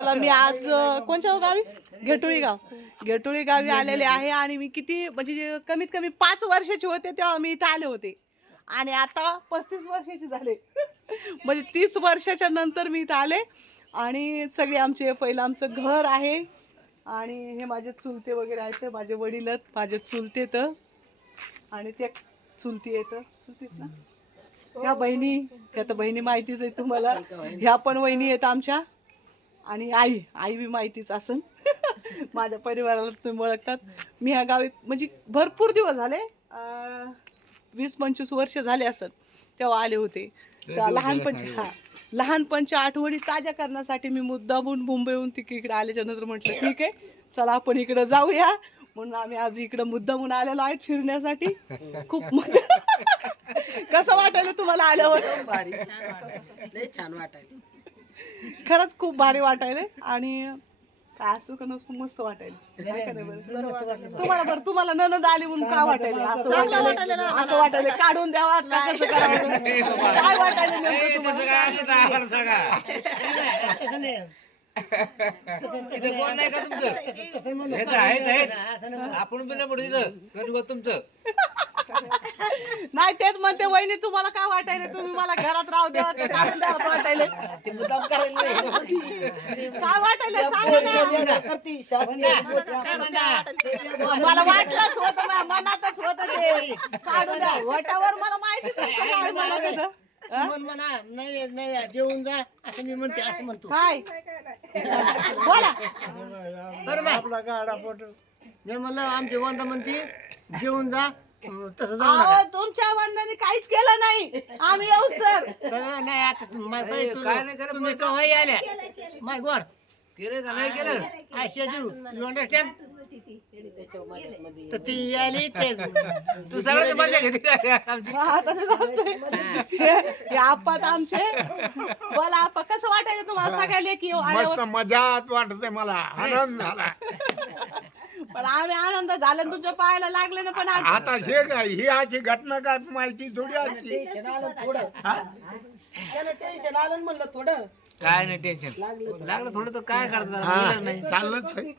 मी आज कोणच्या हो गावी? घेटोळी गाव. घेटोळी गावी आलेले आहे आणि मी किती म्हणजे कमीत कमी पाच वर्षाचे होते तेव्हा मी इथं आले होते. आणि आता पस्तीस वर्षाची झाले. म्हणजे तीस वर्षाच्या नंतर मी इथं आले. आणि सगळे आमचे पहिलं आमचं घर आहे. आणि हे माझे चुलते वगैरे आहेत माझे वडील माझे चुलते तर. आणि ते चुलती येत चुलतीच ना? ह्या बहिणी ह्या तर बहिणी माहितीच आहे तुम्हाला. ह्या पण वहिनी आहेत आमच्या. आणि आई आई बी माहितीच असन. माझ्या परिवाराला तुम्ही ओळखतात. मी ह्या गावी म्हणजे भरपूर दिवस झाले वीस पंचवीस वर्ष झाले असत तेव्हा आले होते. त्या लहानपणची हा लहानपणच्या आठवणी ताज्या करण्यासाठी मी मुद्दामून मुंबईहून तिकडे इकडे आल्याच्यानंतर म्हटलं ठीक आहे चला आपण इकडं जाऊया. म्हणून आम्ही आज इकडं मुद्दामून आलेलो आहेत फिरण्यासाठी. खूप मजा. कसं वाटायला तुम्हाला आल्यावर? छान वाटायला. खरंच खूप भारी वाटायले आणि काय असं का नसतं मस्त वाटायला काय बरं? तुम्हाला बरं तुम्हाला ननद आली म्हणून काय वाटायले असं वाटायले असं वाटायले काढून द्यावा का कसं करावं? काय वाटायले नेमकं तुम्हाला? इथं कोण नाही का तुमचं? हे तर आहेत आहेत आपण पण नाही पडू इथं. करू का तुमचं? नाही तेच म्हणते वहिनी तुम्हाला काय वाटायले तुम्ही मला घरात राहू द्यावा का काढून द्यावा असं वाटायले ते मुद्दाम करायला काय वाटायले सांगा ना. करती शांती मला वाटलंच होतं मनातच होतं ते. काढून द्या. वटावर मला माहितीच नव्हतं काय म्हणत होतं. हा? मन म्हणा नाही नाही जेवून जा असं मी म्हणते असं म्हणतो. काय? बोला. बरं बा. आपला गाडा फोटो मी म्हणलं आमची वंदा म्हणते जेवून जा जाऊ तुमच्या वंदाने काहीच केलं नाही. आम्ही येऊच तर सगळं नाही आता तुम- माय बाई, तू- काय नाही करत तुम्ही केव्हाही आल्या माय गॉड. केलं का नाही केलं? I said you you understand तर ती आली ते तू सगळ्याची मजा घेते काय आमची? हा, तसंच असतंय. हे- हे आप्पात आमचे. बोला आप्पा कसं वाटायचं तुम्हाला? सगळ्या लेकी मस्त आल्यावर मजाच वाटते मला. आनंद झाला. पण आम्ही आनंद झाला तुमच्या पायाला लागले ना पण आज- आता हे काय ही अशी घटना काय माहिती थोडी असते टेन्शन आलं थोडं. त्याला टेन्शन आलं म्हणलं थोडं. काय नाही टेन्शन लागलं थोडं. तर काय करणार? हा, नाही. चाललंच आहे.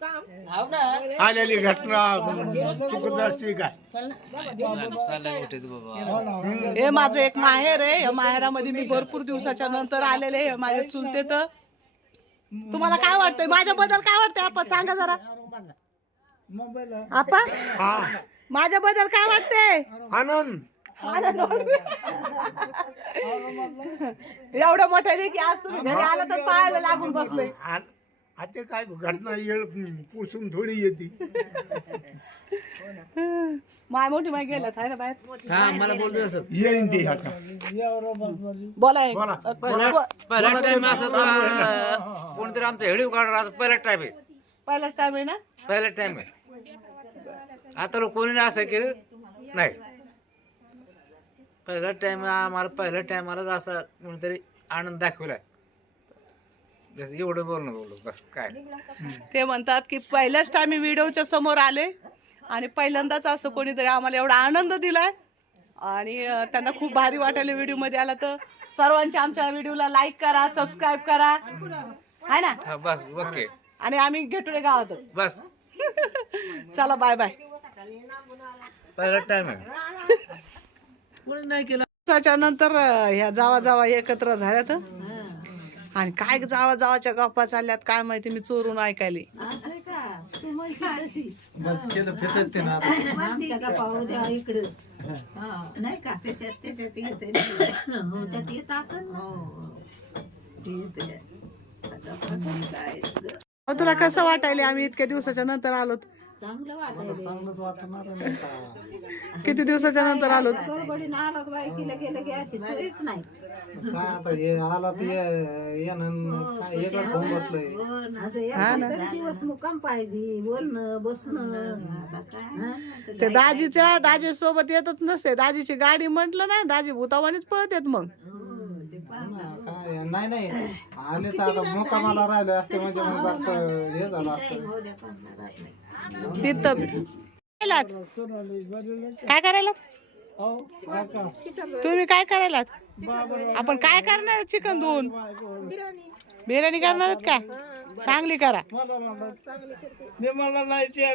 हाव ना. आलेली घटना चुकत असते काय? चाल- चाललंय कुठे तू बाबा. हे माझं एक माहेर आहे. या माहेरामध्ये मी भरपूर दिवसाच्या नंतर आलेले हे माझे चुलते तर. तुम्हाला काय वाटतंय? माझ्याबद्दल काय वाटतंय? आपा सांगा जरा. आपा? हा. माझ्याबद्दल काय वाटतंय? आनंद. एवढं मोठं की आज तुम्ही घरी आला तर पायाला लागून बसले आ- आता काय घटना येळ पुसून थोडी येते. माय मोठी माय गेल्यात आहे ना बाहेर? हा मला बोलतो असं. येईन ते आता. बोला एक. बोला. अ, ब- पहिला टाइम असं कोणतरी आमचं हेडिओ काढणार असं पहिला टाइम आहे. पहिलाच टाइम आहे ना? पहिला टाइम आहे. आता लोक कोणी असं केलं? नाही. पहिला टाइम आम्हाला पहिल्या टायमालाच असा कोणतरी आनंद दाखवलाय. जसं एवढं बोलणं बोललो बस काय? ते म्हणतात की पहिल्याच टाइम व्हिडिओच्या समोर आले आणि पहिल्यांदाच असं कोणीतरी आम्हाला एवढा आनंद दिलाय. आणि त्यांना खूप भारी वाटायला व्हिडिओमध्ये आला तर सर्वांच्या आमच्या व्हिडिओला लाईक करा सबस्क्राईब करा. आहे ना? हा बस ओके. आणि आम्ही घेटोळे गावात. बस. चला बाय बाय पहिला टाइम आहे. कोणी नाही केलं. दिवसाच्या नंतर ह्या जावा जावा एकत्र झाल्यात आणि काय जावा जावाच्या गप्पा चालल्यात काय माहिती मी चोरून ऐकायली. बस केलं फिटच ते ना. आमच्या पाहू द्या इकडं. नाही का? त्याच्यात त्याच्यात येते त्यात येत असेल पण अहो, तुला कसं वाटायले आम्ही इतक्या दिवसाच्या नंतर आलो चांगलं वाटायला किती दिवसाच्या नंतर आलो गेलं की अशी सोयच नाही. हो ना. आता एखादा तरी दिवस मुक्काम पाहिजे? बोलणं बसणं. हा? ते दाजीच्या दाजी सोबत येतच नसते. दाजीची गाडी म्हटलं ना दाजी भूतावानीच पळत येत मग. नाही नाही. आले तर आता मुक्कामाला राहिले असते म्हणजे मग जरासं हे झालं असतं. तिथं करायलात? काय करायला? तुम्ही काय करायला? आपण काय करणार चिकन धुवून? बिर्याणी करणार आहेत का? चांगली करा. मी मला नाही ते